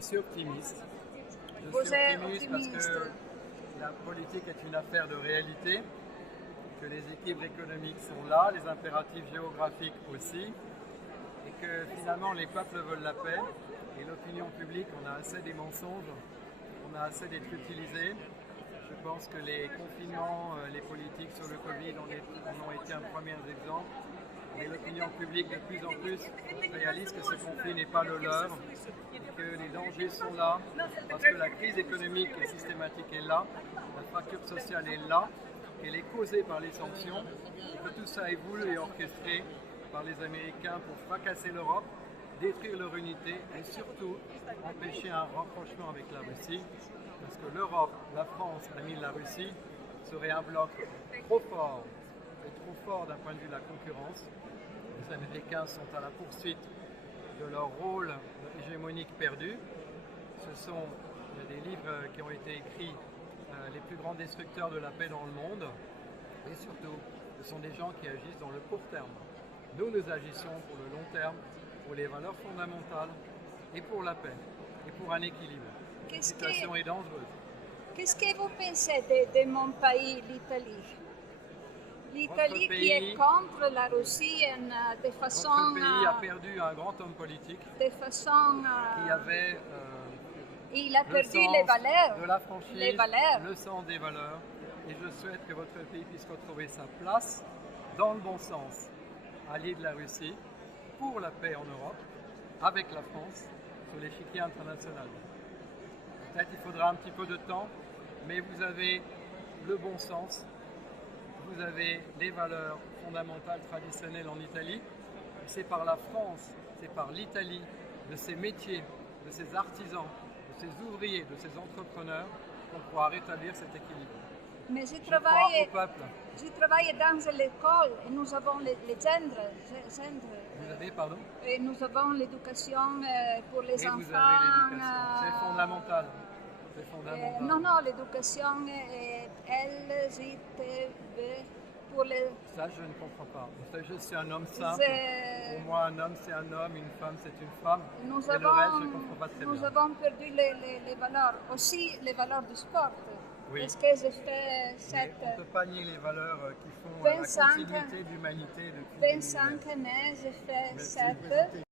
Je suis optimiste. Vous êtes Parce optimiste. que la politique est une affaire de réalité, que les équilibres économiques sont là, les impératifs géographiques aussi, et que finalement les peuples veulent la paix, et l'opinion publique, on a assez des mensonges, on a assez d'être utilisés. Je pense que les confinements, les politiques sur le Covid en ont été un premier exemple. Et l'opinion publique de plus en plus réalise que ce conflit n'est pas le leur, que les dangers sont là, parce que la crise économique et systématique est là, la fracture sociale est là, elle est causée par les sanctions, et que tout ça est voulu et orchestré par les Américains pour fracasser l'Europe, détruire leur unité et surtout empêcher un rapprochement avec la Russie, parce que l'Europe, la France, amie de la Russie, serait un bloc trop fort d'un point de vue de la concurrence. Les Américains sont à la poursuite de leur rôle hégémonique perdu. Il y a des livres qui ont été écrits, les plus grands destructeurs de la paix dans le monde, et surtout, ce sont des gens qui agissent dans le court terme. Nous agissons pour le long terme, pour les valeurs fondamentales, et pour la paix, et pour un équilibre. La situation est dangereuse. Qu'est-ce que vous pensez de mon pays, l'Italie? L'Italie qui est contre la Russie de façon... Votre pays a perdu un grand homme politique de façon... qui avait il a perdu le sens les valeurs. de la franchise, les valeurs. le sens des valeurs. Et je souhaite que votre pays puisse retrouver sa place dans le bon sens, allié de la Russie, pour la paix en Europe, avec la France, sur l'échiquier international. Peut-être il faudra un petit peu de temps, mais vous avez le bon sens, vous avez les valeurs fondamentales traditionnelles en Italie. C'est par la France, c'est par l'Italie, de ses métiers, de ses artisans, de ses ouvriers, de ses entrepreneurs, qu'on pourra rétablir cet équilibre. Mais je travaille dans l'école et nous avons les gendres. Vous avez, pardon? Et nous avons l'éducation pour les enfants. Vous avez l'éducation. C'est fondamental. C'est fondamental. Non, l'éducation est LGTB pour les... Ça, je ne comprends pas. Je suis un homme simple. Pour moi, un homme, c'est un homme, une femme, c'est une femme. Le reste, je ne comprends pas très bien. Nous avons perdu les valeurs, aussi les valeurs du sport. Oui. Parce que je fais cette... On ne peut pas nier les valeurs qui font la continuité de l'humanité depuis 25 années, je fais cette...